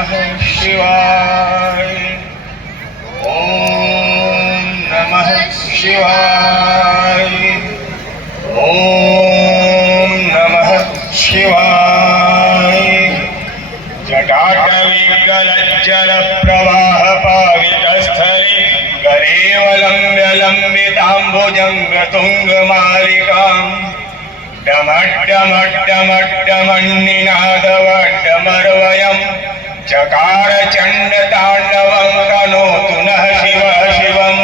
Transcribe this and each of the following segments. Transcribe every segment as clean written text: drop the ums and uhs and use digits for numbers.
नमः शिवाय। ओम नमः शिवाय। ओम नमः शिवाय। जटाटविकलज्जलप्रवाहपावितस्थले करेवलम्ब्य लम्बिताम्बुजङ्गतुङ्गमालिकाम् डमड्डमड्डमड्डमन्निनादवड्डमर्वयम् चकार चण्डताण्डवं तनोतु नः शिवः शिवम्।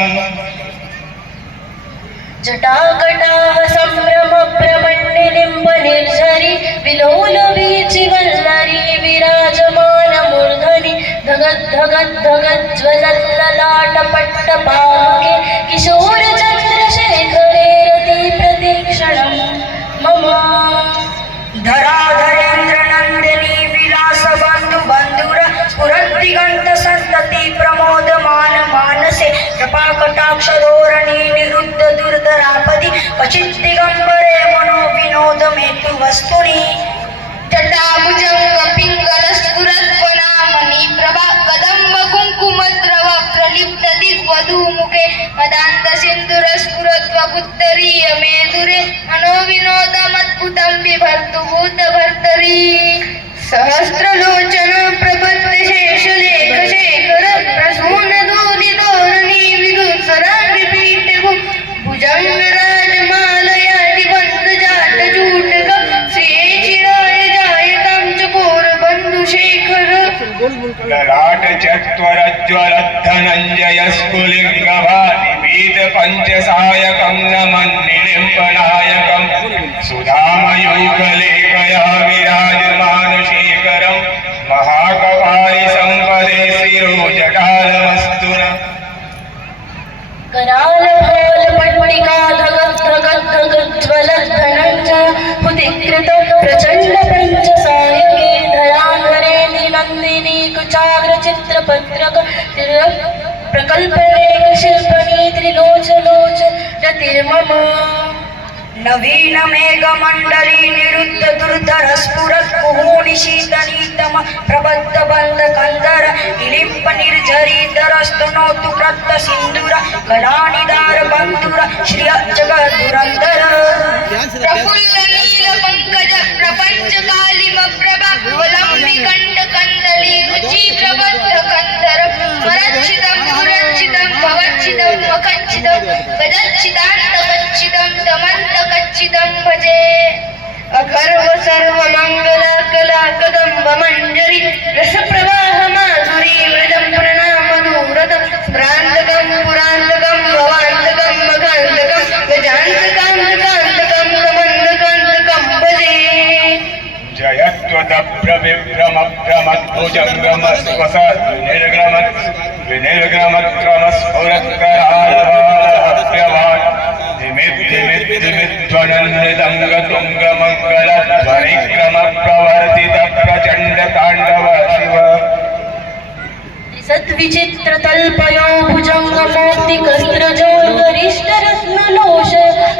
जटाकटाः सम्भ्रम भ्रमण्डिलिम्ब निर्झरि विलोल वीचिवल्लरी विराजमान मूर्धनि धगद्धगद्धगज्ज्वलल्ललाटपट्टपामुखे किशोर चन्द्रशेखरे रति प्रतीक्षणम् मम। धराधरेन्द्र नन्दिनी विलास बन्धु बन्धुर स्फुरद्दिगन्त सन्तति प्रमोदमान मानसे कृपाकटाक्षधोरणी निरुद्ध दुर्धरापदि क्वचित् दिगम्बरे मनो विनोदमेतु वस्तुनि। जटाभुजंग पिङ्गलस्फुरद्वनामणि प्रभा कदम्ब कुङ्कुमद्रव प्रलिप्त दिग्वधूमुखे मदान्त सिन्दूरस्फुरद्वपुत्तरीय मेदुरे मनोविनोदमद्भुतं बिभर्तु भूतभर्तरी। सहस्रलोचन प्रबद्ध शेषलेख शेखर प्रसूनधूलितोरणी विदुसराङ्गिपीठभु भुजङ्गराजमालया दिवन्त जाटजूटक श्रीचिराय जायतां चकोरबन्धुशेखर। ललाट चत्वरज्वलद्धनञ्जय स्फुलिङ्गभातिपीत पञ्चसायकं नमन्निलिम्बनायकं सुधामयूखलेखया विराजमानशेखरं महाकपालि सम्पदे शिरोजटालमस्तुना। करालभालपट्टिका धगद्धगद्धगज्ज्वलद्धनञ्जय हुदिकृत प्रचण्ड पञ्चसायके धराङ्गरे निनन्दिनी कुचाग्र चित्रपत्रक प्रकल्पलेख शिल्पनी त्रिलोचलोच रतिर्मम। नवीन मेघमण्डली निरुद्ध दुर्धर स्फुरत् कुहूनिशीतनीतम प्रबद्ध बन्ध कंदर इलिम्प निर्झरीधरस्तनोतु कृत्त सिन्दूर गणानिदार बन्धुर श्रिय जगदुरन्धर। प्रफुल्ल नील पंकज प्रपंच कालिम प्रभा अवलंबि कंठ कंदली रुचि प्रबद्ध कंदर स्वरच्छिदं सुरच्छिदं भवच्छिदं मखच्छिदं गजच्छिदान्तकच्छिदं दमन्तकच्छिदं भजे। अखर्व सर्व मंगल कला कदम्ब मंजरी रसप्रवाह माधुरी मृदं प्रणाम दूरद प्रान्तकं पुरान्तकं भवान्तकं मघान्तकं गजान्तकान्तकान्तकं कमन्दकान्तकं भजे। जयत्वदभ्रविभ्रमभ्रमद्भुजङ्गमस्वसत् विनिर्गमक्रमस्फुरत्करालभालभ्यवान् धिमिद्धिमिद्धिमिध्वनन्निदङ्गतुङ्गमङ्गलध्वनिक्रमप्रवर्तित प्रचण्डताण्डव शिव। सद्विचित्रतल्पयो भुजङ्गमौक्तिकस्त्रजोर्गरिष्ठरत्नलोष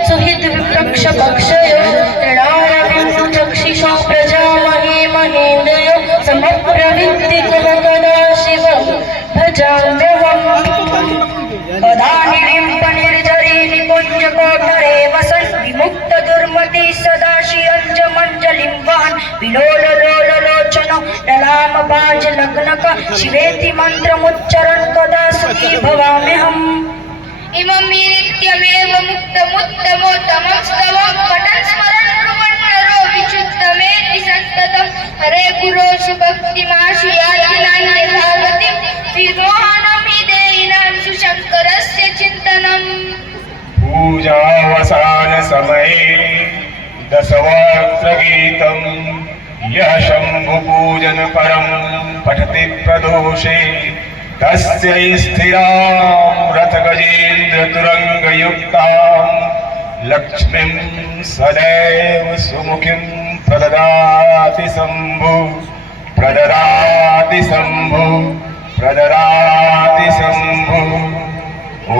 सुहृद्विप्रक्षपक्षयो तृणालबिन्दुचक्षिषो प्रजामहे महेन्द्रयो समप्रवित्तिकः कदा शिवं भजाम्यहम्। कदानिलिम्प निर्झरी निकुञ्जकोटरे वसन् विमुक्त दुर्मति सदा श्रियञ्जमञ्जलिम्बान् विलोललोललोचनो ललामबाज लग्नक शिवेति मन्त्रमुच्चरन् कदा सुखी भवाम्यहम्। इमं नित्यमेव मुक्तमुत्तमोत्तमं स्तवं पठन् स्मरन् ब्रुवन्नरो विशुद्धमेति सन्ततं हरे गुरो सुभक्तिमाशुयातिनान्यथागतिं विमोहनमिदेयिनां सुशङ्करस्य चिन्तनम्। पूजावसान समये दशवक्त्रगीतं यः शम्भुपूजन परं पठति प्रदोषे तस्य स्थिरां रथगजेन्द्रतुरङ्गयुक्तां लक्ष्मीं सदैव सुमुखीं प्रददाति शम्भु प्रददाति शम्भु प्रददाति शम्भु। ॐ